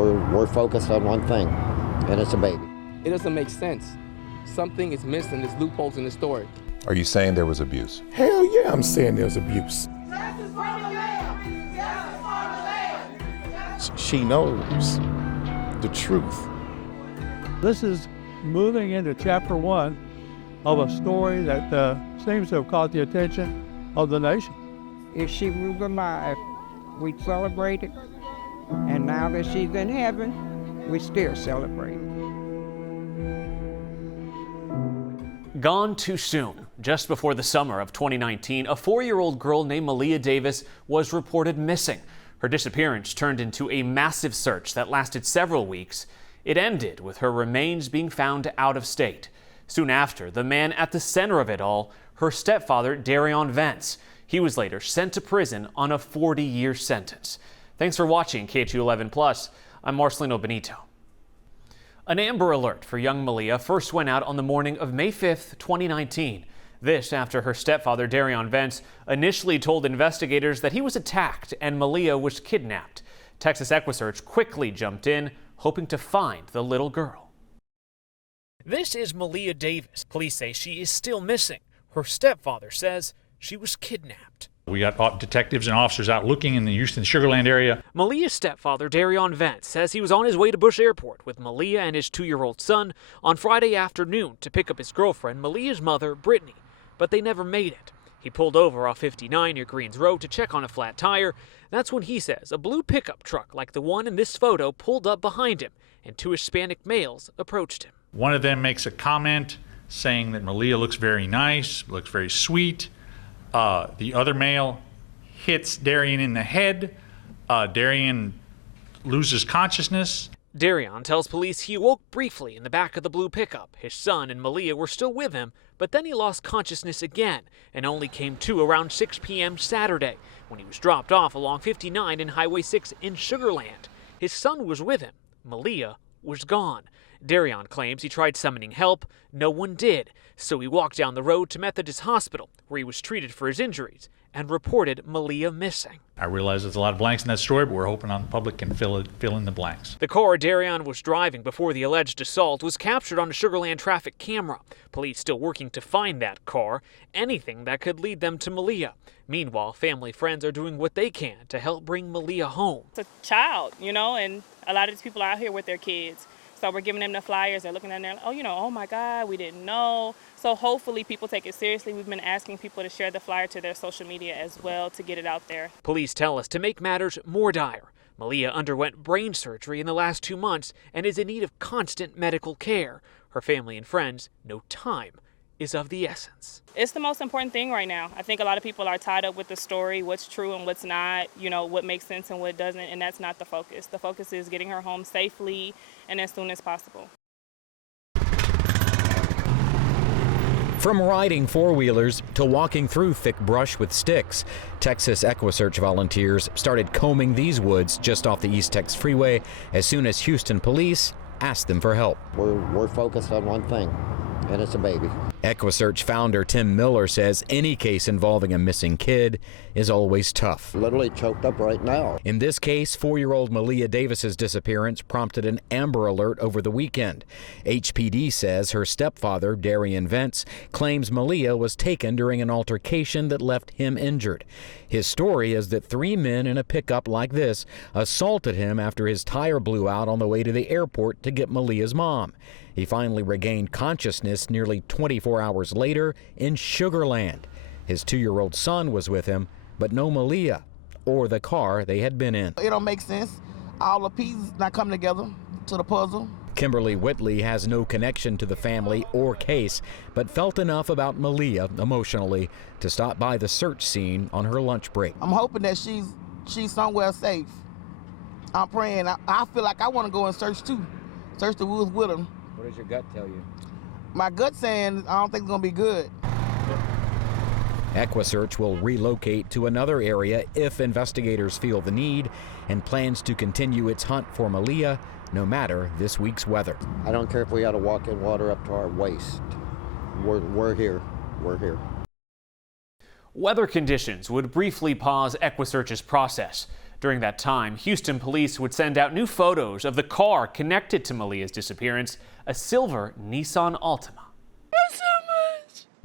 We're focused on one thing, and it's a baby. It doesn't make sense. Something is missing. There's loopholes in the story. Are you saying there was abuse? Hell yeah, I'm saying there's abuse. She knows the truth. This is moving into chapter 1 of a story that seems to have caught the attention of the nation. If she was alive, we'd celebrate it. And now that she's in heaven, we still celebrate. Gone too soon. Just before the summer of 2019, a 4-year-old girl named Maleah Davis was reported missing. Her disappearance turned into a massive search that lasted several weeks. It ended with her remains being found out of state. Soon after, the man at the center of it all, her stepfather, Vence. He was later sent to prison on a 40-year sentence. Thanks for watching KHOU 11+. I'm Marcelino Benito. An Amber Alert for young Malia first went out on the morning of May 5th, 2019. This after her stepfather, Vence, initially told investigators that he was attacked and Malia was kidnapped. Texas EquiSearch quickly jumped in, hoping to find the little girl. This is Maleah Davis. Police say she is still missing. Her stepfather says she was kidnapped. We got detectives and officers out looking in the Houston Sugar Land area. Malia's stepfather, Vence, says he was on his way to Bush Airport with Malia and his 2-year-old son on Friday afternoon to pick up his girlfriend, Malia's mother, Brittany. But they never made it. He pulled over off 59 near Greens Road to check on a flat tire. That's when he says a blue pickup truck like the one in this photo pulled up behind him, and 2 Hispanic males approached him. One of them makes a comment saying that Malia looks very nice, looks very sweet. The other male hits Darian in the head. Darian loses consciousness. Darian tells police he woke briefly in the back of the blue pickup. His son and Malia were still with him, but then he lost consciousness again and only came to around 6 p.m. Saturday when he was dropped off along 59 and Highway 6 in Sugar Land. His son was with him. Malia was gone. Darian claims he tried summoning help. No one did, so he walked down the road to Methodist Hospital, where he was treated for his injuries, and reported Malia missing. I realize there's a lot of blanks in that story, but we're hoping the public can fill in the blanks. The car Darian was driving before the alleged assault was captured on a Sugar Land traffic camera. Police still working to find that car, anything that could lead them to Malia. Meanwhile, family friends are doing what they can to help bring Malia home. It's a child, and a lot of these people are out here with their kids. So we're giving them the flyers. They're looking at them, oh my God, we didn't know. So hopefully people take it seriously. We've been asking people to share the flyer to their social media as well to get it out there. Police tell us to make matters more dire, Malia underwent brain surgery in the last 2 months and is in need of constant medical care. Her family and friends know time is of the essence. It's the most important thing right now. I think a lot of people are tied up with the story, what's true and what's not, what makes sense and what doesn't, and that's not the focus. The focus is getting her home safely and as soon as possible. From riding four-wheelers to walking through thick brush with sticks, Texas EquiSearch volunteers started combing these woods just off the East Tex Freeway as soon as Houston police asked them for help. We're focused on one thing, and it's a baby. EquiSearch founder Tim Miller says any case involving a missing kid is always tough. Literally choked up right now. In this case, 4-year-old Maleah Davis's disappearance prompted an Amber Alert over the weekend. HPD says her stepfather, Vence, claims Malia was taken during an altercation that left him injured. His story is that 3 men in a pickup like this assaulted him after his tire blew out on the way to the airport to get Malia's mom. He finally regained consciousness nearly 24 hours later in Sugar Land. His 2-year-old son was with him, but no Malia or the car they had been in. It don't make sense. All the pieces not coming together to the puzzle. Kimberly Whitley has no connection to the family or case, but felt enough about Malia emotionally to stop by the search scene on her lunch break. I'm hoping that she's somewhere safe. I'm praying. I feel like I want to go and search too. Search the woods with them. What does your gut tell you? My gut saying I don't think it's going to be good. EquiSearch will relocate to another area if investigators feel the need and plans to continue its hunt for Malia no matter this week's weather. I don't care if we got to walk in water up to our waist. We're here. We're here. Weather conditions would briefly pause EquiSearch's process. During that time, Houston police would send out new photos of the car connected to Maleah's disappearance, a silver Nissan Altima.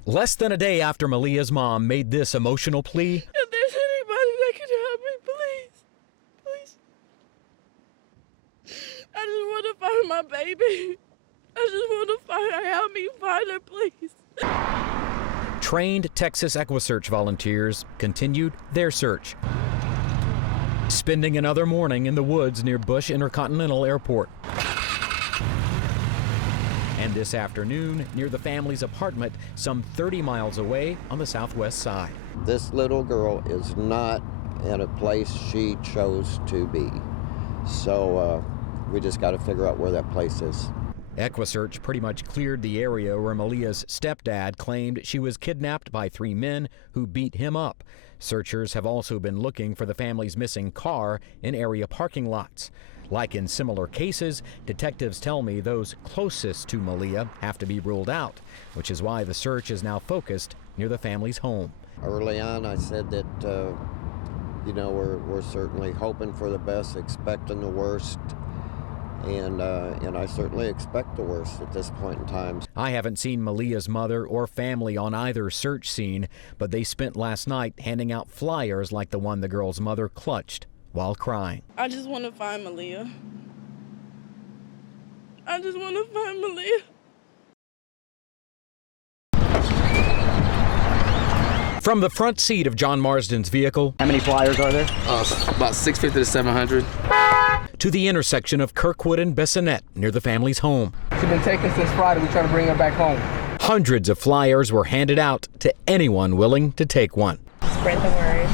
Less than a day after Maleah's mom made this emotional plea, if there's anybody that can help me, please. I just want to find my baby. I just want to find her. Help me find her, please. trained Texas EquiSearch volunteers continued their search, spending another morning in the woods near Bush Intercontinental Airport. And this afternoon, near the family's apartment, some 30 miles away on the southwest side. This little girl is not in a place she chose to be. So we just got to figure out where that place is. EquiSearch pretty much cleared the area where Maleah's stepdad claimed she was kidnapped by 3 men who beat him up. Searchers have also been looking for the family's missing car in area parking lots. Like in similar cases, detectives tell me those closest to Malia have to be ruled out, which is why the search is now focused near the family's home. Early on, I said that, we're certainly hoping for the best, expecting the worst, and I certainly expect the worst at this point in time. I haven't seen Maleah's mother or family on either search scene, but they spent last night handing out flyers like the one the girl's mother clutched while crying. I just want to find Malia. I just want to find Malia. From the front seat of John Marsden's vehicle. How many flyers are there? About 650 to 700. To the intersection of Kirkwood and Bissonnet near the family's home. She's been taken since Friday. We try to bring her back home. Hundreds of flyers were handed out to anyone willing to take one. Spread the word.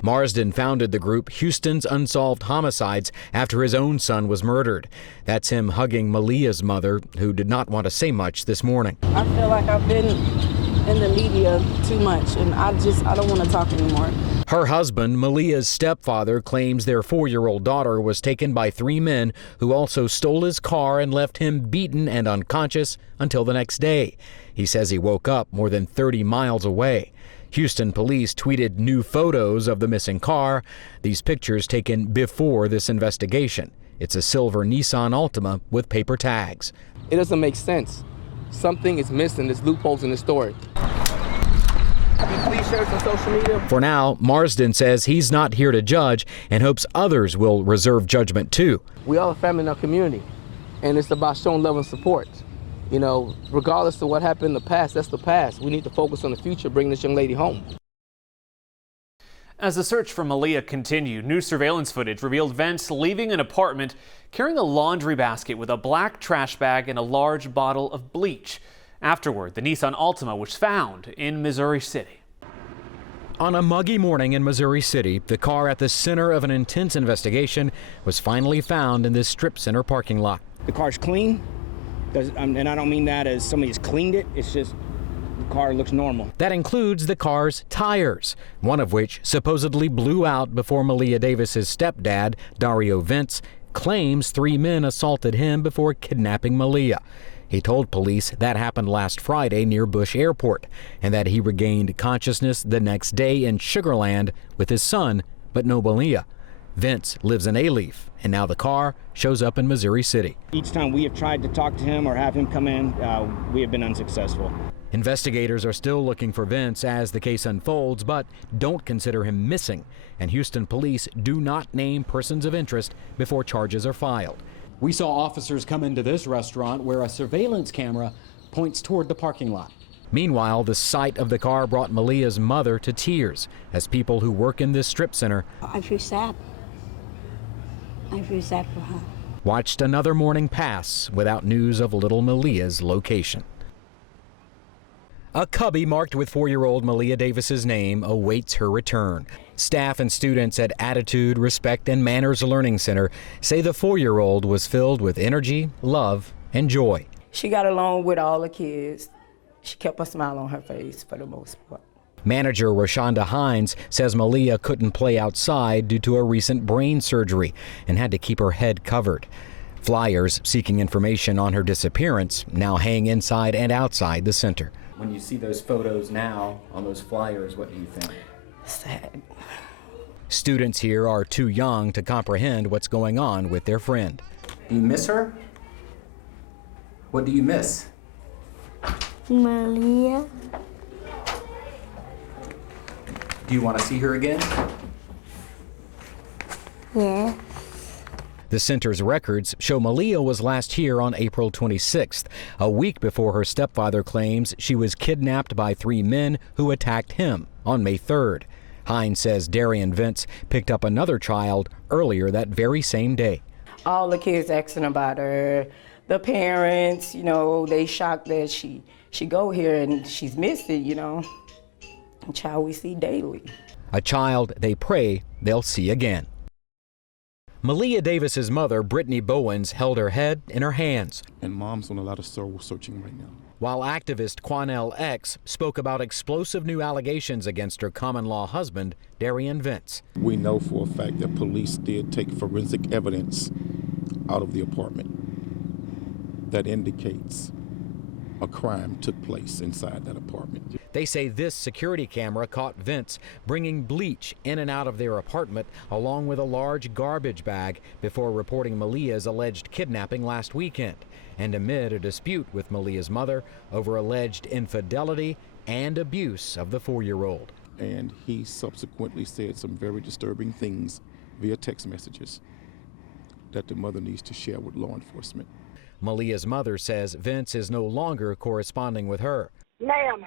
Marsden founded the group Houston's Unsolved Homicides after his own son was murdered. That's him hugging Maleah's mother, who did not want to say much this morning. I feel like I've been in the media too much, and I don't want to talk anymore. Her husband, Maleah's stepfather, claims their 4-year-old daughter was taken by 3 men who also stole his car and left him beaten and unconscious until the next day. He says he woke up more than 30 miles away. Houston police tweeted new photos of the missing car, these pictures taken before this investigation. It's a silver Nissan Altima with paper tags. It doesn't make sense. Something is missing. There's loopholes in the story. Have you please share some social media? For now, Marsden says he's not here to judge and hopes others will reserve judgment too. We all are family in our community, and it's about showing love and support. Regardless of what happened in the past, that's the past. We need to focus on the future, bringing this young lady home. As the search for Malia continued, new surveillance footage revealed Vence leaving an apartment carrying a laundry basket with a black trash bag and a large bottle of bleach. Afterward, the Nissan Altima was found in Missouri City. On a muggy morning in Missouri City, the car at the center of an intense investigation was finally found in this strip center parking lot. The car's clean, and I don't mean that as somebody's cleaned it. It's just the car looks normal. That includes the car's tires, one of which supposedly blew out before Maleah Davis's stepdad, Dario Vence, claims 3 men assaulted him before kidnapping Malia. He told police that happened last Friday near Bush Airport and that he regained consciousness the next day in Sugar Land with his son, but no Malia. Vence lives in A-Leaf, and now the car shows up in Missouri City. Each time we have tried to talk to him or have him come in, we have been unsuccessful. Investigators are still looking for Vence as the case unfolds, but don't consider him missing, and Houston police do not name persons of interest before charges are filed. We saw officers come into this restaurant where a surveillance camera points toward the parking lot. Meanwhile, the sight of the car brought Maleah's mother to tears as people who work in this strip center I feel sad. I feel sad for her. Watched another morning pass without news of little Maleah's location. A cubby marked with 4-year-old Maleah Davis's name awaits her return. Staff and students at Attitude, Respect, and Manners Learning Center say the 4-year-old was filled with energy, love, and joy. She got along with all the kids. She kept a smile on her face for the most part. Manager Rashonda Hines says Malia couldn't play outside due to a recent brain surgery and had to keep her head covered. Flyers seeking information on her disappearance now hang inside and outside the center. When you see those photos now on those flyers, what do you think? Sad. Students here are too young to comprehend what's going on with their friend. Do you miss her? What do you miss? Malia. Do you want to see her again? Yeah. The center's records show Malia was last here on April 26th, a week before her stepfather claims she was kidnapped by 3 men who attacked him on May 3rd. Hines says Vence picked up another child earlier that very same day. All the kids asking about her, the parents, they shocked that she go here and she's missing, a child we see daily. A child they pray they'll see again. Maleah Davis's mother, Brittany Bowens, held her head in her hands. And Mom's on a lot of soul searching right now. While activist Quanell X spoke about explosive new allegations against her common-law husband, Vence. We know for a fact that police did take forensic evidence out of the apartment that indicates a crime took place inside that apartment. They say this security camera caught Vence bringing bleach in and out of their apartment along with a large garbage bag before reporting Malia's alleged kidnapping last weekend, and amid a dispute with Malia's mother over alleged infidelity and abuse of the 4-year-old. And he subsequently said some very disturbing things via text messages that the mother needs to share with law enforcement. Malia's mother says Vence is no longer corresponding with her. Ma'am,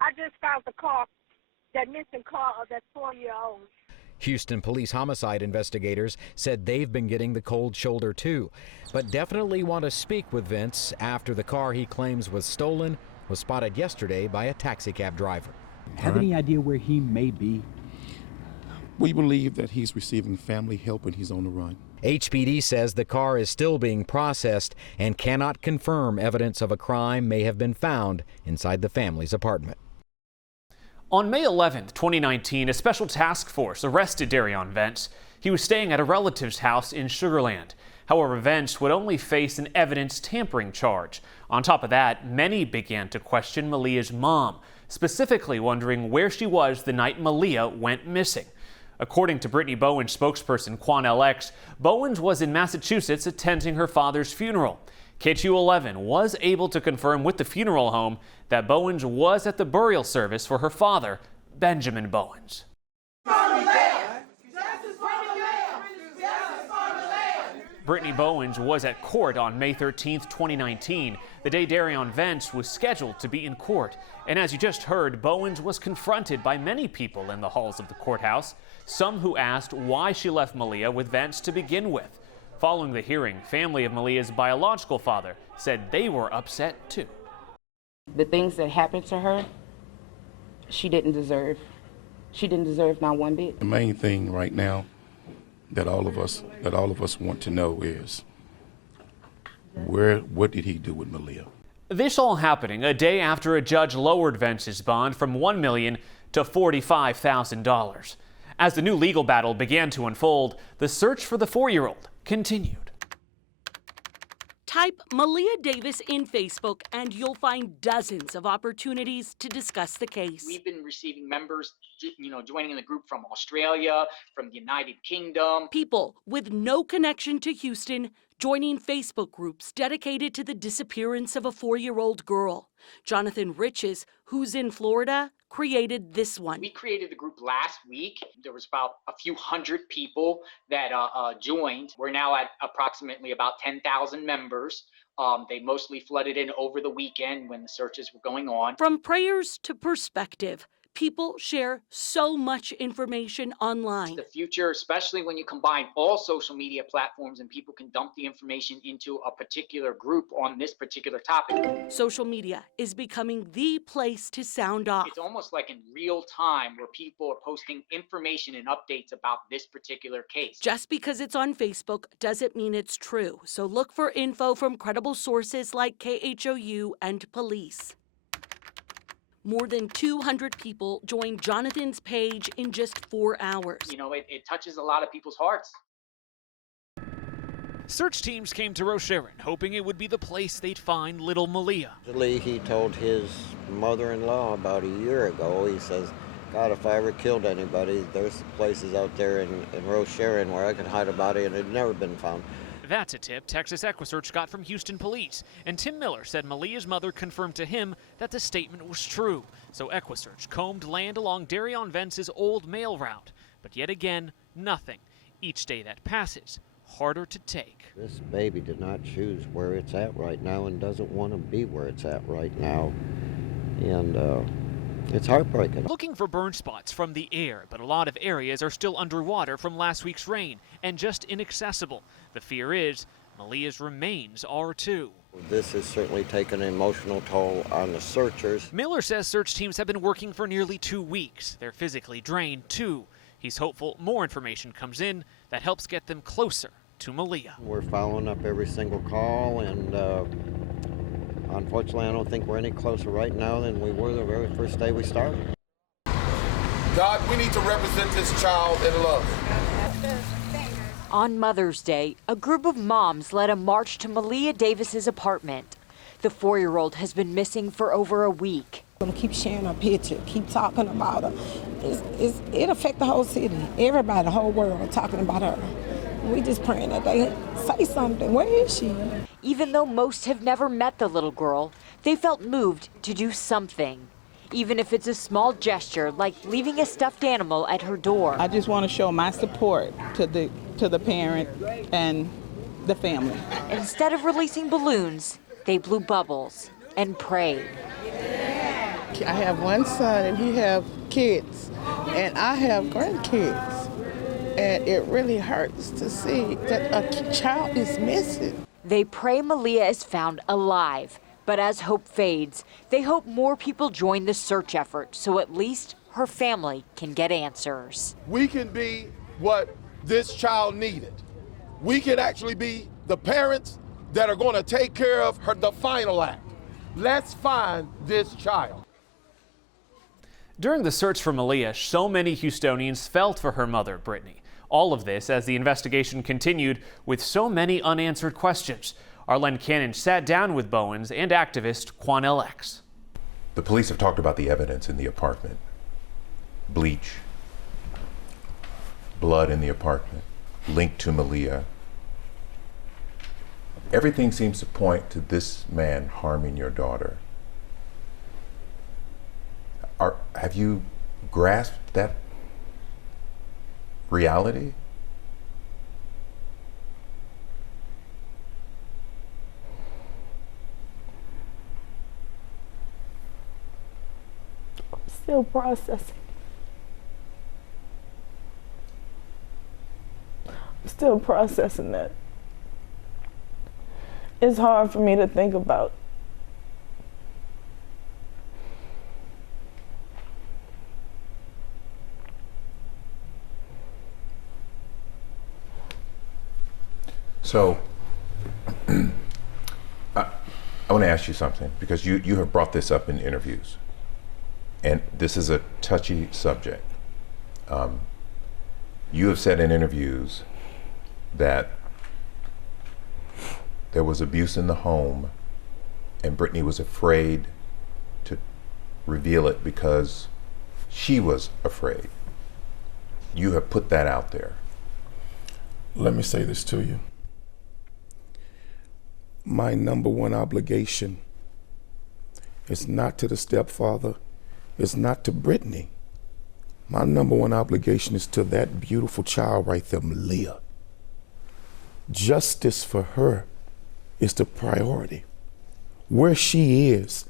I just found the car, that missing car of that 4-year-old. Houston police homicide investigators said they've been getting the cold shoulder too, but definitely want to speak with Vence after the car he claims was stolen was spotted yesterday by a taxicab driver. Have any idea where he may be? We believe that he's receiving family help and he's on the run. HPD says the car is still being processed and cannot confirm evidence of a crime may have been found inside the family's apartment. On May 11, 2019, a special task force arrested Vence. He was staying at a relative's house in Sugar Land. However, Vence would only face an evidence tampering charge. On top of that, many began to question Malia's mom, specifically wondering where she was the night Malia went missing. According to Brittany Bowens' spokesperson Quanell X, Bowens was in Massachusetts attending her father's funeral. KHOU 11 was able to confirm with the funeral home that Bowens was at the burial service for her father, Benjamin Bowens. Brittany Bowens was at court on May 13, 2019, the day Vence was scheduled to be in court. And as you just heard, Bowens was confronted by many people in the halls of the courthouse, some who asked why she left Malia with Vence to begin with. Following the hearing, family of Malia's biological father said they were upset too. The things that happened to her, she didn't deserve. She didn't deserve not one bit. The main thing right now that all of us want to know is what did he do with Malia? This all happening a day after a judge lowered Vence's bond from $1 million to $45,000. As the new legal battle began to unfold, the search for the 4-year-old continued. Type Maleah Davis in Facebook and you'll find dozens of opportunities to discuss the case. We've been receiving members, joining the group from Australia, from the United Kingdom. People with no connection to Houston joining Facebook groups dedicated to the disappearance of a 4-year-old girl. Jonathan Riches, who's in Florida, created this one. We created the group last week. There was about a few hundred people that joined. We're now at approximately about 10,000 members. They mostly flooded in over the weekend when the searches were going on. From prayers to perspective, people share so much information online. The future, especially when you combine all social media platforms and people can dump the information into a particular group on this particular topic. Social media is becoming the place to sound off. It's almost like in real time where people are posting information and updates about this particular case. Just because it's on Facebook doesn't mean it's true. So look for info from credible sources like KHOU and police. More than 200 people joined Jonathan's page in just 4 hours. It touches a lot of people's hearts. Search teams came to Rocheron, hoping it would be the place they'd find little Malia. He told his mother-in-law about a year ago, he says, God, if I ever killed anybody, there's places out there in Rose Sharon where I could hide a body and it had never been found. That's a tip Texas EquiSearch got from Houston police, and Tim Miller said Maleah's mother confirmed to him that the statement was true. So EquiSearch combed land along Darion Vence's old mail route, but yet again, nothing. Each day that passes, harder to take. This baby did not choose where it's at right now and doesn't want to be where it's at right now, and it's heartbreaking. Looking for burn spots from the air, but a lot of areas are still underwater from last week's rain and just inaccessible. The fear is Maleah's remains are too. This has certainly taken an emotional toll on the searchers. Miller says search teams have been working for nearly 2 weeks. They're physically drained too. He's hopeful more information comes in that helps get them closer to Malia. We're following up every single call, and unfortunately I don't think we're any closer right now than we were the very first day we started. God, we need to represent this child in love. On Mother's Day, a group of moms led a march to Maleah Davis's apartment. The 4-year-old has been missing for over a week. Keep sharing her picture, keep talking about her. It affects the whole city, everybody, the whole world talking about her. We just praying that they say something. Where is she? Even though most have never met the little girl, they felt moved to do something. Even if it's a small gesture, like leaving a stuffed animal at her door. I just want to show my support to the parent and the family. Instead of releasing balloons, they blew bubbles and prayed. I have one son and he have kids, and I have grandkids. And it really hurts to see that a child is missing. They pray Malia is found alive. But as hope fades, they hope more people join the search effort so at least her family can get answers. We can be what this child needed. We can actually be the parents that are going to take care of her, the final act. Let's find this child. During the search for Malia, so many Houstonians felt for her mother, Brittany. All of this as the investigation continued with so many unanswered questions. Arlen Cannon sat down with Bowens and activist Quanell X. The police have talked about the evidence in the apartment. Bleach, blood in the apartment, linked to Malia. Everything seems to point to this man harming your daughter. Have you grasped that reality? Still processing. I'm still processing that. It's hard for me to think about. So, I want to ask you something, because you have brought this up in interviews, and this is a touchy subject. You have said in interviews that there was abuse in the home and Brittany was afraid to reveal it because she was afraid. You have put that out there. Let me say this to you. My number one obligation is not to the stepfather, it's not to Brittany. My number one obligation is to that beautiful child right there, Malia. Justice for her is the priority. Where she is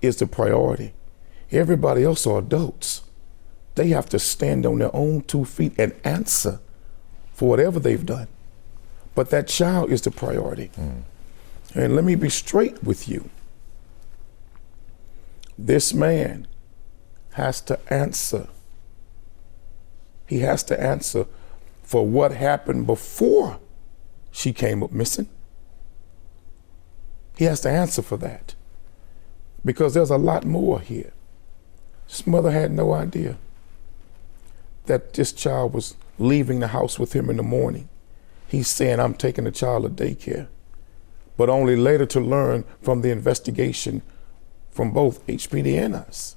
the priority. Everybody else are adults. They have to stand on their own 2 feet and answer for whatever they've done. But that child is the priority. And let me be straight with you. This man has to answer. He has to answer for what happened before she came up missing. He has to answer for that, because there's a lot more here. His mother had no idea that this child was leaving the house with him in the morning. He's saying, I'm taking the child to daycare, but only later to learn from the investigation from both HPD and us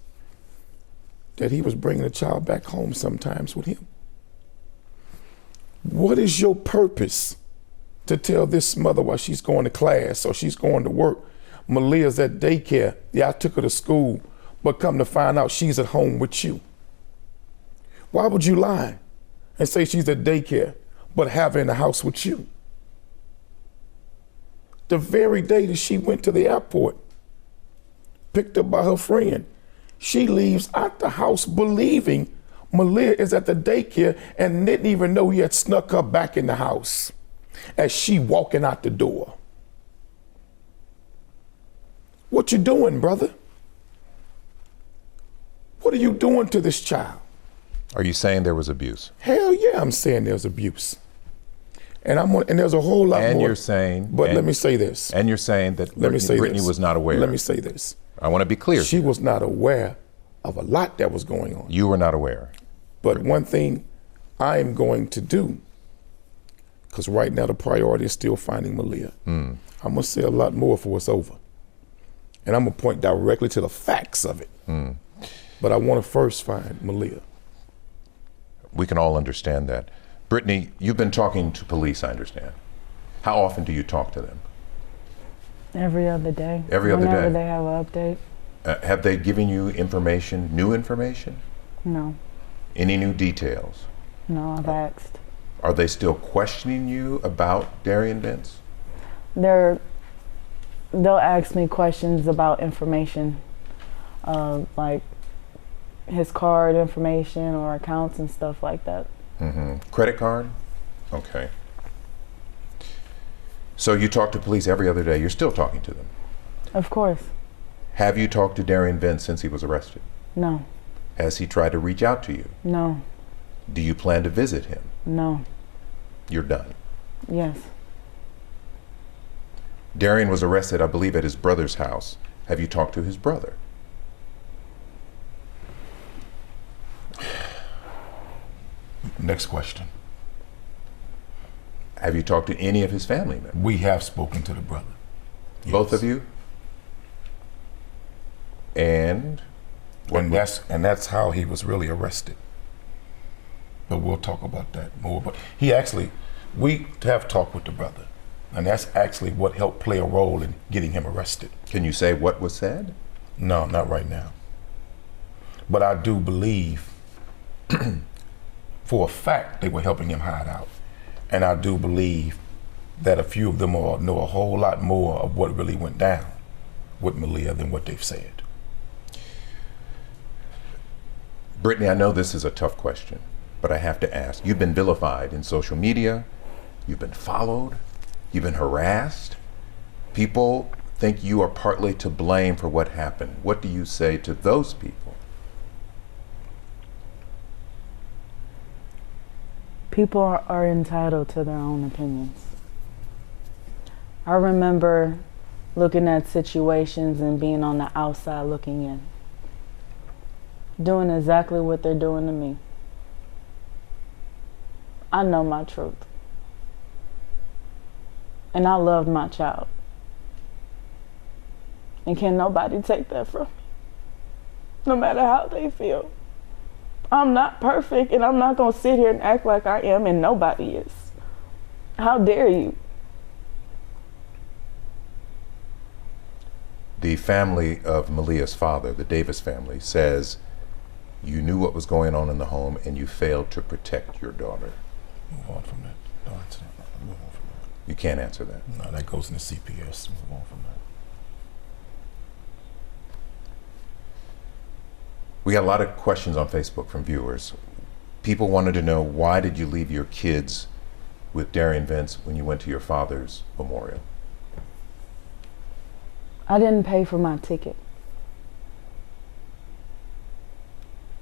that he was bringing the child back home sometimes with him. What is your purpose to tell this mother while she's going to class or she's going to work, Maleah's at daycare, yeah, I took her to school, but come to find out she's at home with you? Why would you lie and say she's at daycare, but have her in the house with you? The very day that she went to the airport, picked up by her friend, she leaves out the house believing Malia is at the daycare and didn't even know he had snuck her back in the house as she walking out the door. What you doing, brother? What are you doing to this child? Are you saying there was abuse? Hell yeah, I'm saying there's abuse. And there's a whole lot more. And you're saying... But let me say this. And you're saying that Brittany was not aware. Let me say this. I want to be clear. She was not aware of a lot that was going on. You were not aware. But one thing I am going to do, because right now the priority is still finding Malia. I'm going to say a lot more before it's over. And I'm going to point directly to the facts of it. But I want to first find Malia. We can all understand that. Brittany, you've been talking to police, I understand. How often do you talk to them? Every other day. Every other day? Whenever they have an update. Have they given you information, new information? No. Any new details? No, I've asked. Are they still questioning you about Darian Vence? They'll ask me questions about information, like his card information or accounts and stuff like that. Credit card? Okay. So you talk to police every other day. You're still talking to them? Of course. Have you talked to Darian Vence since he was arrested? No. Has he tried to reach out to you? No. Do you plan to visit him? No. You're done? Yes. Darian was arrested, I believe, at his brother's house. Have you talked to his brother? Next question. Have you talked to any of his family members? We have spoken to the brother. Yes. Both of you? And that's how he was really arrested. But we'll talk about that more. But we have talked with the brother, and that's actually what helped play a role in getting him arrested. Can you say what was said? No, not right now. But I do believe for a fact they were helping him hide out. And I do believe that a few of them know a whole lot more of what really went down with Malia than what they've said. Brittany, I know this is a tough question, but I have to ask. You've been vilified in social media. You've been followed. You've been harassed. People think you are partly to blame for what happened. What do you say to those people? People are entitled to their own opinions. I remember looking at situations and being on the outside looking in, doing exactly what they're doing to me. I know my truth. And I loved my child. And can nobody take that from me, no matter how they feel. I'm not perfect, and I'm not going to sit here and act like I am, and nobody is. How dare you? The family of Malia's father, the Davis family, says you knew what was going on in the home and you failed to protect your daughter. Move on from that. Don't answer that. Move on from that. You can't answer that. No, that goes into CPS. Move on from that. We got a lot of questions on Facebook from viewers. People wanted to know, why did you leave your kids with Darian Vence when you went to your father's memorial? I didn't pay for my ticket.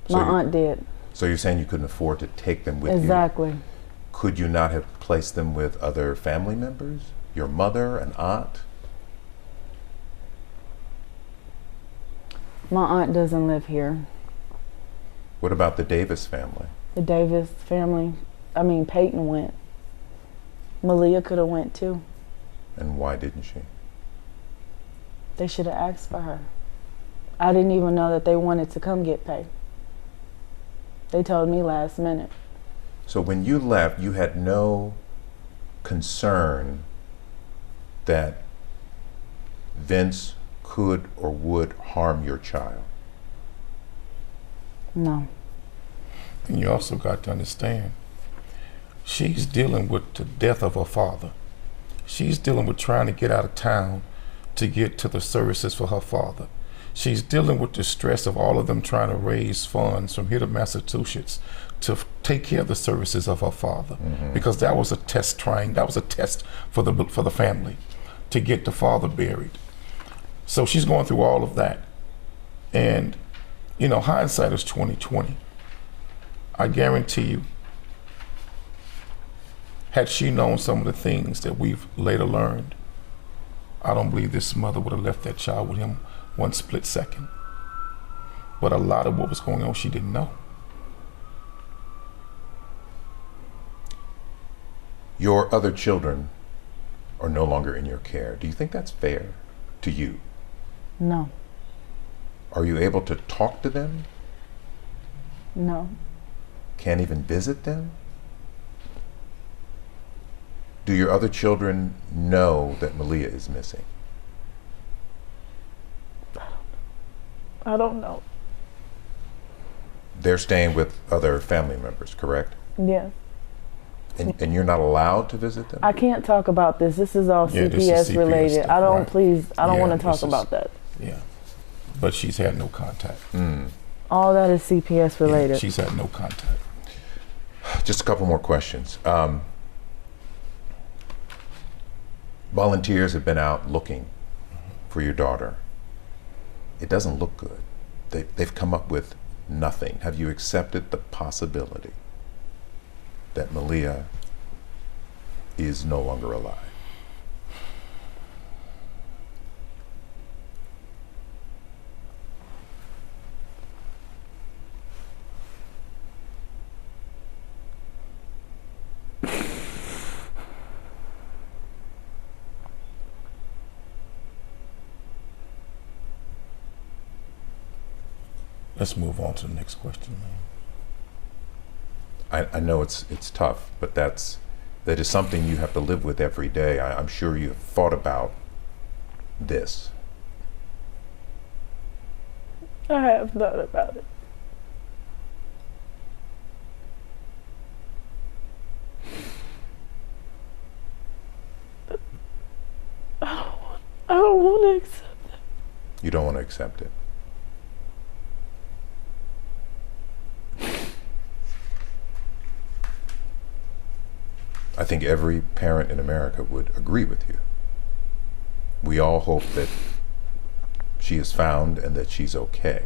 My aunt did. So you're saying you couldn't afford to take them with you? Exactly. Could you not have placed them with other family members? Your mother, an aunt? My aunt doesn't live here. What about the Davis family? The Davis family, Peyton went. Malia could have went too. And why didn't she? They should have asked for her. I didn't even know that they wanted to come get Pey. They told me last minute. So when you left, you had no concern that Vence could or would harm your child? No. And you also got to understand, she's dealing with the death of her father. She's dealing with trying to get out of town to get to the services for her father. She's dealing with the stress of all of them trying to raise funds from here to Massachusetts to take care of the services of her father, because that was a test for the family to get the father buried. So she's going through all of that. And you know, hindsight is 20/20. I guarantee you, had she known some of the things that we've later learned, I don't believe this mother would have left that child with him one split second. But a lot of what was going on, she didn't know. Your other children are no longer in your care. Do you think that's fair to you? No. Are you able to talk to them? No. Can't even visit them? Do your other children know that Malia is missing? I don't know. They're staying with other family members, correct? Yeah. And you're not allowed to visit them? I can't talk about this. This is all Yeah, CPS, this is CPS related. stuff, I don't, right. please, I don't Yeah, want to this talk about that. Yeah, but she's had no contact. All that is CPS related. Yeah, she's had no contact. Just a couple more questions. Volunteers have been out looking for your daughter. It doesn't look good. They've come up with nothing. Have you accepted the possibility that Malia is no longer alive? Let's move on to the next question, man. I know it's tough, but that is something you have to live with every day. I'm sure you have thought about this. I have thought about it. I don't want to accept it. You don't want to accept it. I think every parent in America would agree with you. We all hope that she is found and that she's okay.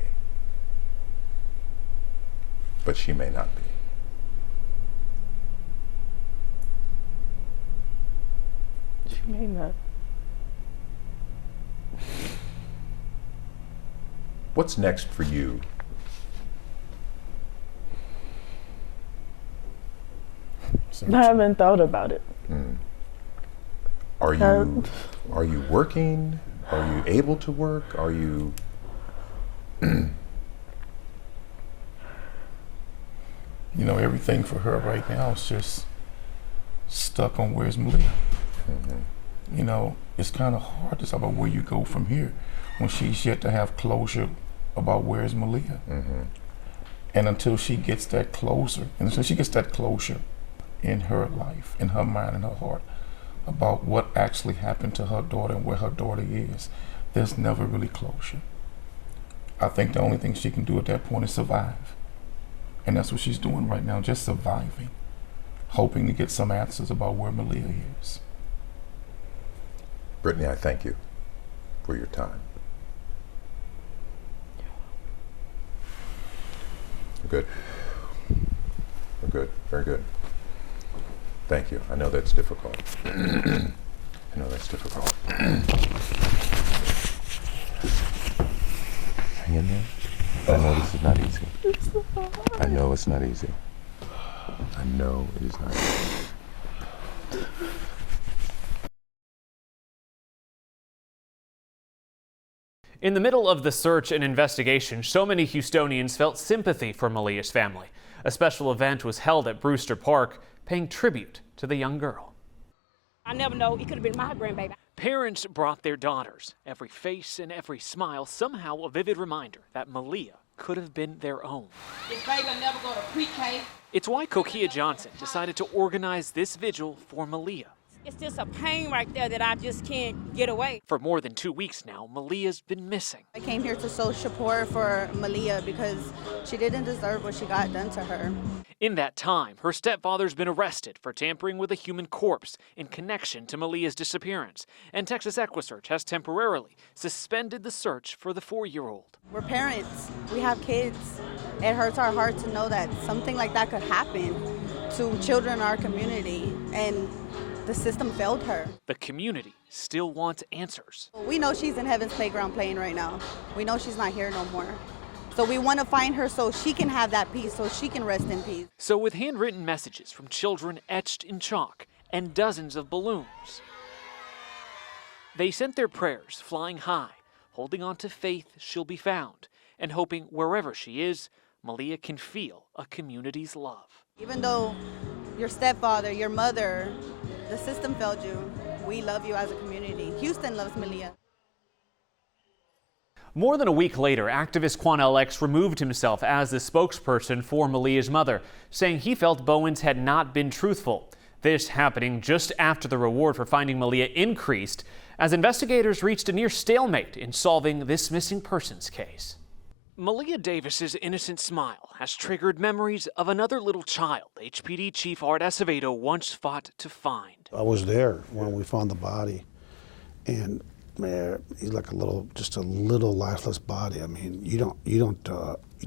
But she may not be. She may not. What's next for you? I haven't thought about it. Are you working? Are you able to work? Are you You know, everything for her right now is just stuck on where's Malia. You know, it's kind of hard to talk about where you go from here when she's yet to have closure about where's Malia. And until she gets that closure, in her life, in her mind, in her heart, about what actually happened to her daughter and where her daughter is, there's never really closure. I think the only thing she can do at that point is survive. And that's what she's doing right now, just surviving, hoping to get some answers about where Malia is. Brittany, I thank you for your time. We're good. We're good. Very good. Thank you. I know that's difficult. I know that's difficult. Hang in there. I know this is not easy. I know it's not easy. I know it is not easy. In the middle of the search and investigation, so many Houstonians felt sympathy for Malia's family. A special event was held at Brewster Park, paying tribute to the young girl. I never know, it could have been my grandbaby. Parents brought their daughters. Every face and every smile, somehow a vivid reminder that Malia could have been their own. This baby will never go to pre-K. It's why KHOU Johnson decided to organize this vigil for Malia. It's just a pain right there that I just can't get away. For more than 2 weeks now, Malia's been missing. I came here to show support for Malia because she didn't deserve what she got done to her. In that time, her stepfather's been arrested for tampering with a human corpse in connection to Malia's disappearance, and Texas EquiSearch has temporarily suspended the search for the 4-year-old. We're parents. We have kids. It hurts our heart to know that something like that could happen to children in our community, and the system failed her. The community still wants answers. We know she's in heaven's playground playing right now. We know she's not here no more. So we want to find her so she can have that peace, so she can rest in peace. So with handwritten messages from children etched in chalk and dozens of balloons, they sent their prayers flying high, holding on to faith she'll be found, and hoping wherever she is, Malia can feel a community's love. Even though your stepfather, your mother, the system failed you, we love you as a community. Houston loves Malia. More than a week later, activist Quanell X removed himself as the spokesperson for Malia's mother, saying he felt Bowens had not been truthful. This happening just after the reward for finding Malia increased as investigators reached a near stalemate in solving this missing persons case. Maleah Davis's innocent smile has triggered memories of another little child HPD Chief Art Acevedo once fought to find. I was there when we found the body, and man, he's like just a little lifeless body. I mean, you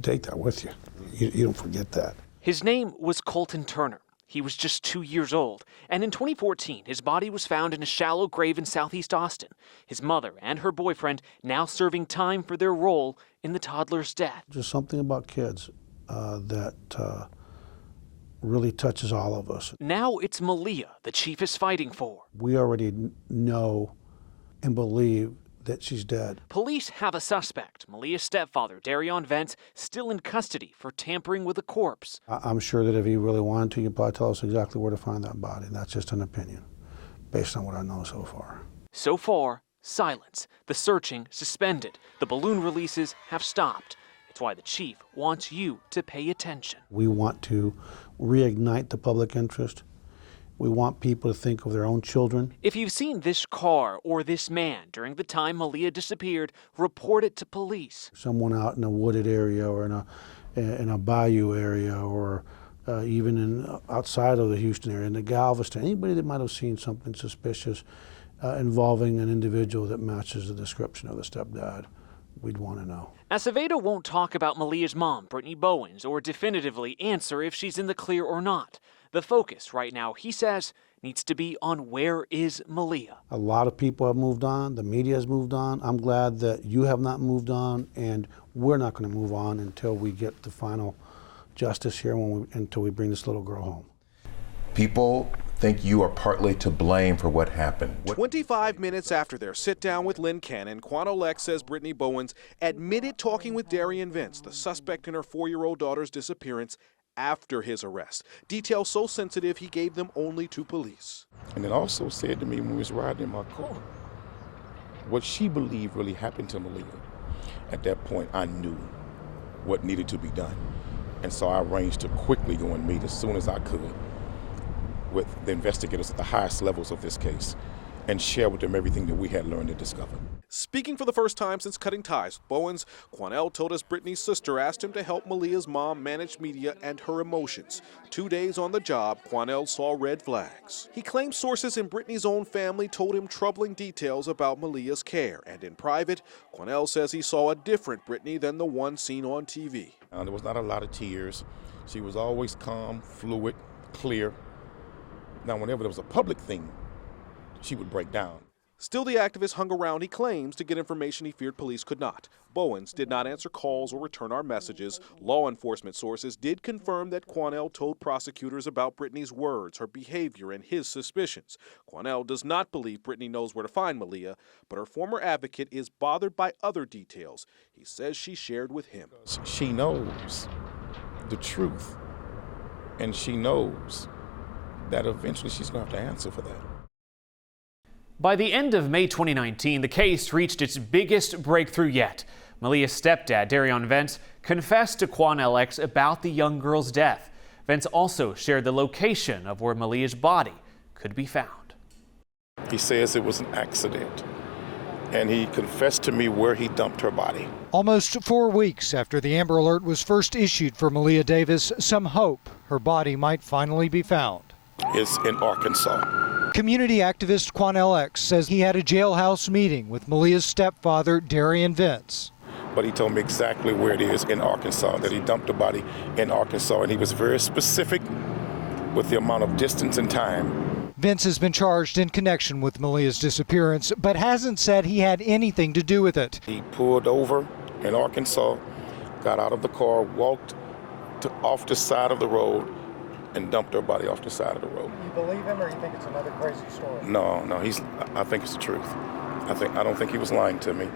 take that with you. You don't forget that. His name was Colton Turner. He was just 2 years old, and in 2014, his body was found in a shallow grave in southeast Austin. His mother and her boyfriend now serving time for their role in the toddler's death. Just something about kids that really touches all of us. Now it's Malia the chief is fighting for. We already know and believe that she's dead. Police have a suspect, Malia's stepfather, Vence, still in custody for tampering with a corpse. I'm sure that if he really wanted to, he'd probably tell us exactly where to find that body. That's just an opinion, based on what I know so far. So far, silence. The searching suspended. The balloon releases have stopped. It's why the chief wants you to pay attention. We want to reignite the public interest. We want people to think of their own children. If you've seen this car or this man during the time Malia disappeared, report it to police. Someone out in a wooded area or in a bayou area or even outside of the Houston area, in the Galveston, anybody that might have seen something suspicious involving an individual that matches the description of the stepdad, we'd want to know. Acevedo won't talk about Malia's mom, Brittany Bowens, or definitively answer if she's in the clear or not. The focus right now, he says, needs to be on where is Malia. A lot of people have moved on. The media has moved on. I'm glad that you have not moved on, and we're not going to move on until we get the final justice here, until we bring this little girl home. People think you are partly to blame for what happened. 25 minutes after their sit-down with Lynn Cannon, Quanell X says Brittany Bowens admitted talking with Vence, the suspect in her 4-year-old daughter's disappearance, after his arrest. Details so sensitive he gave them only to police. And it also said to me when we was riding in my car, what she believed really happened to Malia. At that point, I knew what needed to be done. And so I arranged to quickly go and meet as soon as I could with the investigators at the highest levels of this case and share with them everything that we had learned and discovered. Speaking for the first time since cutting ties with Bowens, Quanell told us Brittany's sister asked him to help Malia's mom manage media and her emotions. 2 days on the job, Quanell saw red flags. He claims sources in Brittany's own family told him troubling details about Malia's care, and in private, Quanell says he saw a different Brittany than the one seen on TV. There was not a lot of tears. She was always calm, fluid, clear. Now, whenever there was a public thing, she would break down. Still, the activist hung around, he claims, to get information he feared police could not. Bowens did not answer calls or return our messages. Law enforcement sources did confirm that Quanell told prosecutors about Brittany's words, her behavior, and his suspicions. Quanell does not believe Brittany knows where to find Malia, but her former advocate is bothered by other details he says she shared with him. She knows the truth And she knows that eventually she's going to have to answer for that. By the end of May 2019, the case reached its biggest breakthrough yet. Malia's stepdad, Vence, confessed to KHOU about the young girl's death. Vence also shared the location of where Malia's body could be found. He says it was an accident, and he confessed to me where he dumped her body. Almost 4 weeks after the Amber Alert was first issued for Maleah Davis, some hope her body might finally be found. It's in Arkansas. Community activist KHOU says he had a jailhouse meeting with Malia's stepfather, Vence. But he told me exactly where it is in Arkansas, that he dumped the body in Arkansas, and he was very specific with the amount of distance and time. Vence has been charged in connection with Malia's disappearance, but hasn't said he had anything to do with it. He pulled over in Arkansas, got out of the car, walked off the side of the road, and dumped her body off the side of the road. You believe him, or you think it's another crazy story? No, I think it's the truth. I don't think he was lying to me.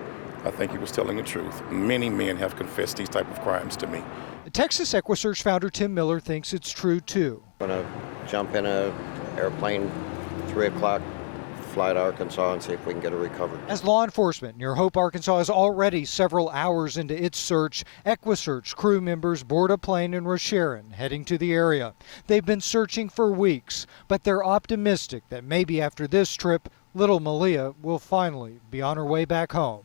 I think he was telling the truth. Many men have confessed these type of crimes to me. Texas EquiSearch founder Tim Miller thinks it's true too. I'm gonna jump in an airplane, 3 o'clock, fly to Arkansas and see if we can get her recovered. As law enforcement near Hope, Arkansas is already several hours into its search, EquiSearch crew members board a plane in Rocheron heading to the area. They've been searching for weeks, but they're optimistic that maybe after this trip, little Malia will finally be on her way back home.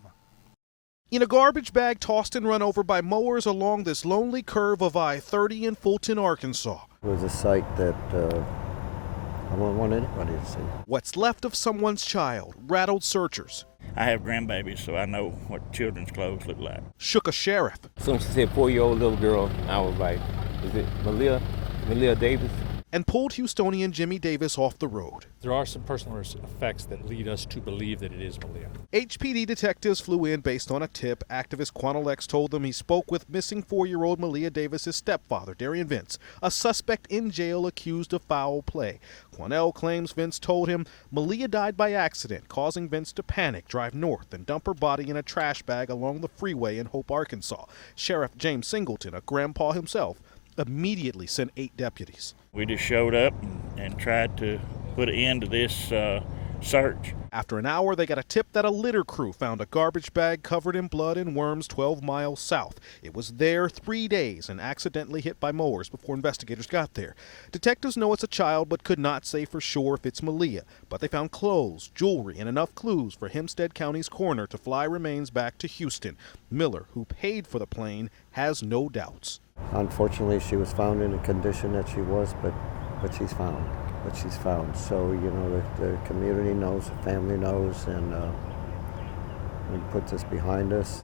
In a garbage bag tossed and run over by mowers along this lonely curve of I-30 in Fulton, Arkansas. It was a sight that I wouldn't want anybody to see. What's left of someone's child, rattled searchers. I have grandbabies, so I know what children's clothes look like. Shook a sheriff. As soon as she said 4-year-old little girl, I was like, is it Maleah Davis? And pulled Houstonian Jimmy Davis off the road. There are some personal effects that lead us to believe that it is Malia. HPD detectives flew in based on a tip. Activist KHOU told them he spoke with missing 4-year-old Maleah Davis' stepfather, Vence, a suspect in jail accused of foul play. KHOU claims Vence told him Malia died by accident, causing Vence to panic, drive north, and dump her body in a trash bag along the freeway in Hope, Arkansas. Sheriff James Singleton, a grandpa himself, immediately sent 8 deputies. We just showed up and tried to put an end to this search. After an hour, they got a tip that a litter crew found a garbage bag covered in blood and worms 12 miles south. It was there 3 days and accidentally hit by mowers before investigators got there. Detectives know it's a child but could not say for sure if it's Malia. But they found clothes, jewelry, and enough clues for Hempstead County's coroner to fly remains back to Houston. Miller, who paid for the plane, has no doubts. Unfortunately, she was found in the condition that she was, but she's found. But she's found. So, you know, the community knows, the family knows, and we put this behind us.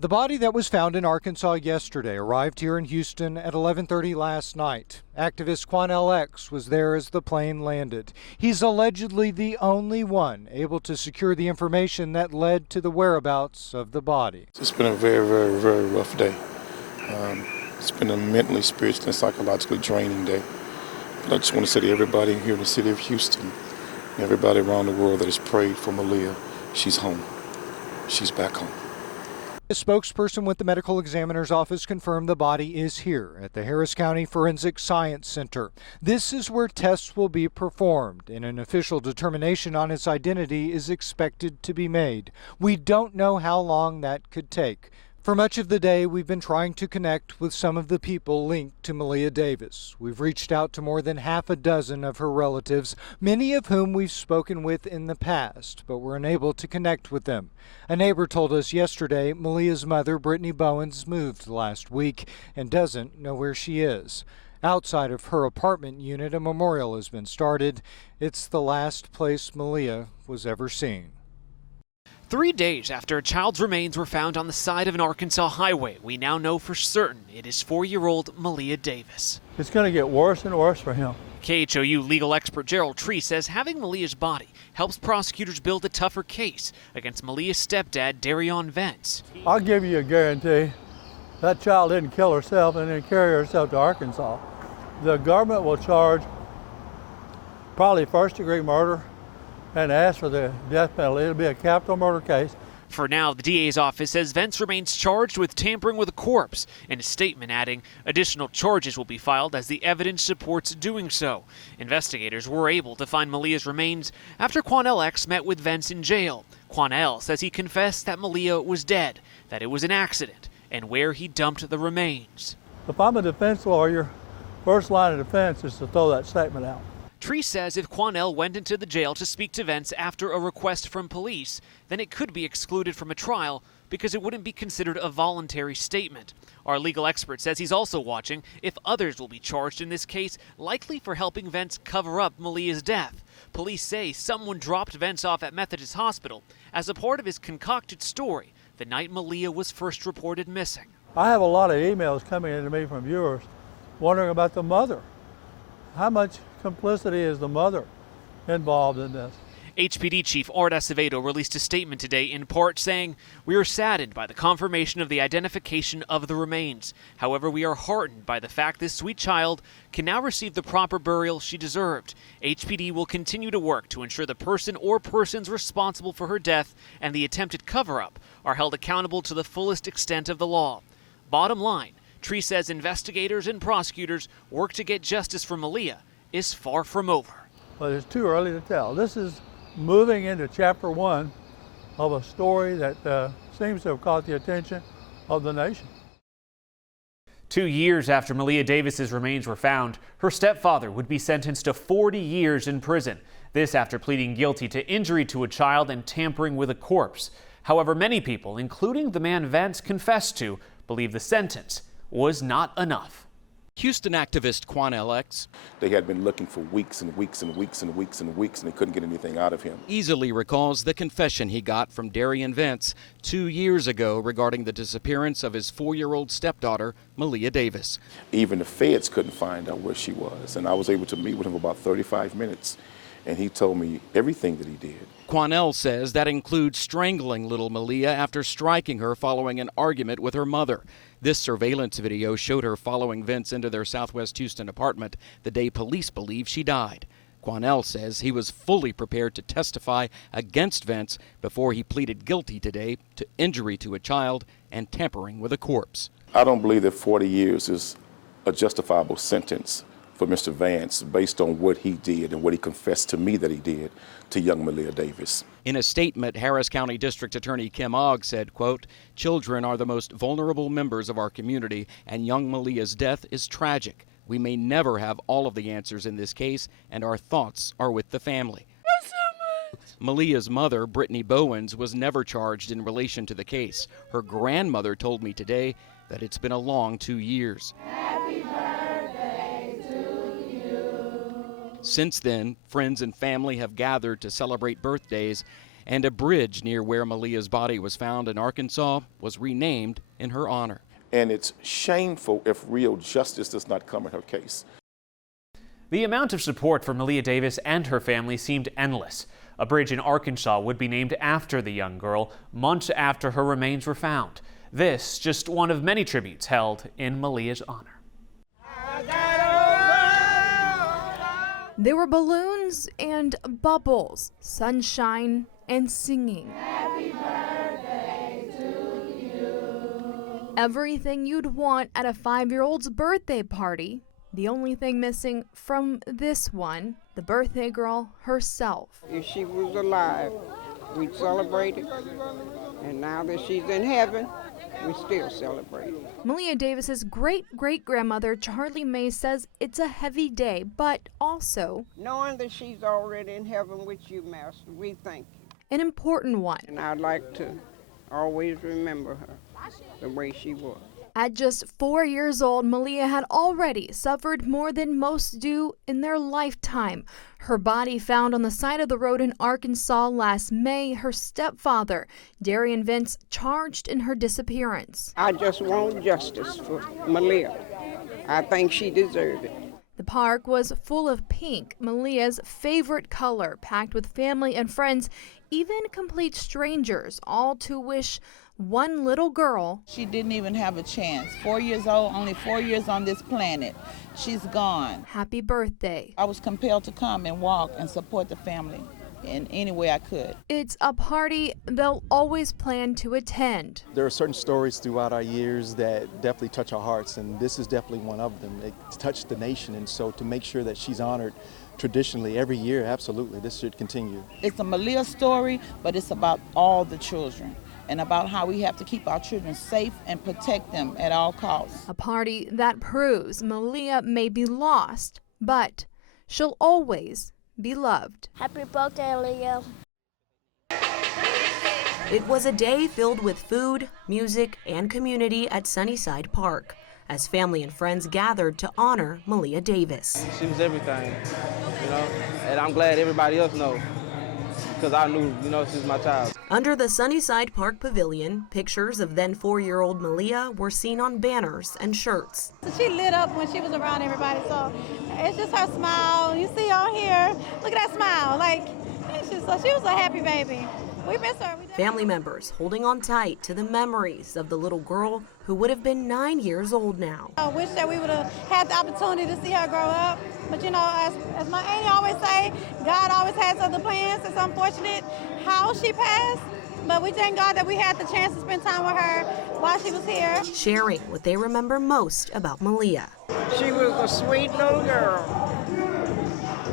The body that was found in Arkansas yesterday arrived here in Houston at 11:30 last night. Activist KHOU was there as the plane landed. He's allegedly the only one able to secure the information that led to the whereabouts of the body. It's been a very, very, very rough day. It's been a mentally, spiritually, and psychologically draining day. But I just want to say to everybody here in the city of Houston, and everybody around the world that has prayed for Malia, she's home. She's back home. A spokesperson with the medical examiner's office confirmed the body is here at the Harris County Forensic Science Center. This is where tests will be performed, and an official determination on its identity is expected to be made. We don't know how long that could take. For much of the day, we've been trying to connect with some of the people linked to Maleah Davis. We've reached out to more than half a dozen of her relatives, many of whom we've spoken with in the past, but were unable to connect with them. A neighbor told us yesterday Malia's mother, Brittany Bowens, moved last week and doesn't know where she is. Outside of her apartment unit, a memorial has been started. It's the last place Malia was ever seen. 3 days after a child's remains were found on the side of an Arkansas highway, we now know for certain it is 4-year-old Maleah Davis. It's going to get worse and worse for him. KHOU legal expert Gerald Tree says having Malia's body helps prosecutors build a tougher case against Malia's stepdad, Vence. I'll give you a guarantee that child didn't kill herself and didn't carry herself to Arkansas. The government will charge probably first-degree murder and ask for the death penalty. It'll be a capital murder case, For now, the DA's office says Vence remains charged with tampering with a corpse, in a statement adding additional charges will be filed as the evidence supports doing so. Investigators were able to find Malia's remains after Quanell X met with Vence in jail. Quanell says he confessed that Malia was dead, that it was an accident, and where he dumped the remains. If I'm a defense lawyer, first line of defense is to throw that statement out. Tree says if Quanell went into the jail to speak to Vence after a request from police, then it could be excluded from a trial because it wouldn't be considered a voluntary statement. Our legal expert says he's also watching if others will be charged in this case, likely for helping Vence cover up Malia's death. Police say someone dropped Vence off at Methodist Hospital as a part of his concocted story the night Malia was first reported missing. I have a lot of emails coming into me from viewers wondering about the mother. How much complicity is the mother involved in this? HPD Chief Art Acevedo released a statement today in part saying, "We are saddened by the confirmation of the identification of the remains. However, we are heartened by the fact this sweet child can now receive the proper burial she deserved. HPD will continue to work to ensure the person or persons responsible for her death and the attempted cover-up are held accountable to the fullest extent of the law." Bottom line, Tree says investigators and prosecutors work to get justice for Malia is far from over. But it's too early to tell. This is moving into chapter 1 of a story that seems to have caught the attention of the nation. 2 years after Maleah Davis's remains were found, her stepfather would be sentenced to 40 years in prison. This after pleading guilty to injury to a child and tampering with a corpse. However, many people, including the man Vence confessed to, believe the sentence was not enough. Houston activist Quanell X. They had been looking for weeks and weeks and weeks and weeks and weeks, and they couldn't get anything out of him. Easily recalls the confession he got from Darian Vence 2 years ago regarding the disappearance of his 4-year-old stepdaughter, Maleah Davis. Even the feds couldn't find out where she was, and I was able to meet with him for about 35 minutes, and he told me everything that he did. Quanell says that includes strangling little Malia after striking her following an argument with her mother. This surveillance video showed her following Vence into their Southwest Houston apartment the day police believe she died. Quanell says he was fully prepared to testify against Vence before he pleaded guilty today to injury to a child and tampering with a corpse. I don't believe that 40 years is a justifiable sentence for Mr. Vence based on what he did and what he confessed to me that he did to young Maleah Davis. In a statement, Harris County District Attorney Kim Ogg said, quote, "Children are the most vulnerable members of our community, and young Malia's death is tragic. We may never have all of the answers in this case, and our thoughts are with the family." Malia's mother, Brittany Bowens, was never charged in relation to the case. Her grandmother told me today that it's been a long 2 years. Happy birthday to you. Since then, friends and family have gathered to celebrate birthdays, and a bridge near where Malia's body was found in Arkansas was renamed in her honor. And it's shameful if real justice does not come in her case. The amount of support for Maleah Davis and her family seemed endless. A bridge in Arkansas would be named after the young girl months after her remains were found. This just one of many tributes held in Malia's honor. There were balloons and bubbles, sunshine and singing. Happy birthday to you. Everything you'd want at a 5-year-old's birthday party. The only thing missing from this one, the birthday girl herself. If she was alive, we'd celebrate it. And now that she's in heaven, we still celebrate. Maleah Davis's great-great-grandmother, Charlie May, says it's a heavy day, but also knowing that she's already in heaven with you, Master, we thank you. An important one. And I'd like to always remember her the way she was. At just 4 years old, Malia had already suffered more than most do in their lifetime. Her body found on the side of the road in Arkansas last May. Her stepfather, Darian Vence, charged in her disappearance. I just want justice for Malia. I think she deserved it. The park was full of pink, Malia's favorite color, packed with family and friends, even complete strangers, all to wish one little girl. She didn't even have a chance. 4 years old, only 4 years on this planet. She's gone. Happy birthday. I was compelled to come and walk and support the family. in any way I could. It's a party they'll always plan to attend. There are certain stories throughout our years that definitely touch our hearts, and this is definitely one of them. It touched the nation, and so to make sure that she's honored traditionally every year, absolutely, this should continue. It's a Malia story, but it's about all the children and about how we have to keep our children safe and protect them at all costs. A party that proves Malia may be lost, but she'll always be loved. Happy birthday, Leo. It was a day filled with food, music, and community at Sunnyside Park as family and friends gathered to honor Maleah Davis. She was everything, you know, and I'm glad everybody else knows because I knew, you know, she was my child. Under the Sunnyside Park Pavilion, pictures of then 4-year-old Malia were seen on banners and shirts. She lit up when she was around everybody, so it's just her smile. You see on here, look at that smile. Like, she was a happy baby. We miss her. Family members holding on tight to the memories of the little girl who would have been 9 years old now. I wish that we would have had the opportunity to see her grow up. But you know, as my auntie always say, God always has other plans. It's unfortunate how she passed, but we thank God that we had the chance to spend time with her while she was here. Sharing what they remember most about Malia. She was a sweet little girl,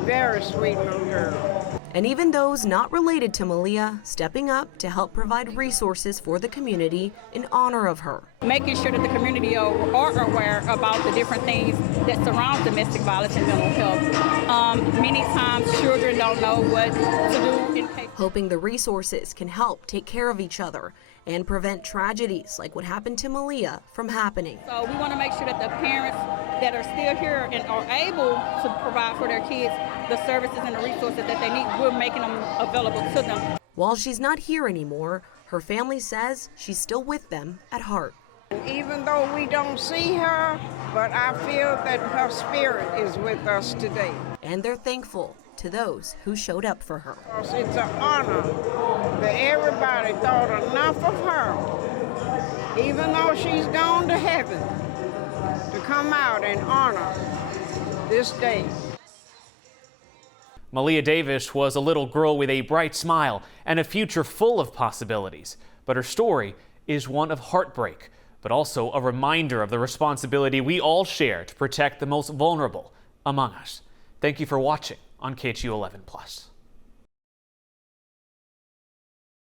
very sweet little girl. And even those not related to Malia stepping up to help provide resources for the community in honor of her. Making sure that the community are aware about the different things that surround domestic violence and mental health. Many times children don't know what to do in case. Hoping the resources can help take care of each other and prevent tragedies like what happened to Malia from happening. So we want to make sure that the parents that are still here and are able to provide for their kids the services and the resources that they need, we're making them available to them. While she's not here anymore, her family says she's still with them at heart. Even though we don't see her, but I feel that her spirit is with us today. And they're thankful to those who showed up for her. It's an honor that everybody thought enough of her, even though she's gone to heaven, to come out and honor this day. Maleah Davis was a little girl with a bright smile and a future full of possibilities. But her story is one of heartbreak, but also a reminder of the responsibility we all share to protect the most vulnerable among us. Thank you for watching on KHOU 11+.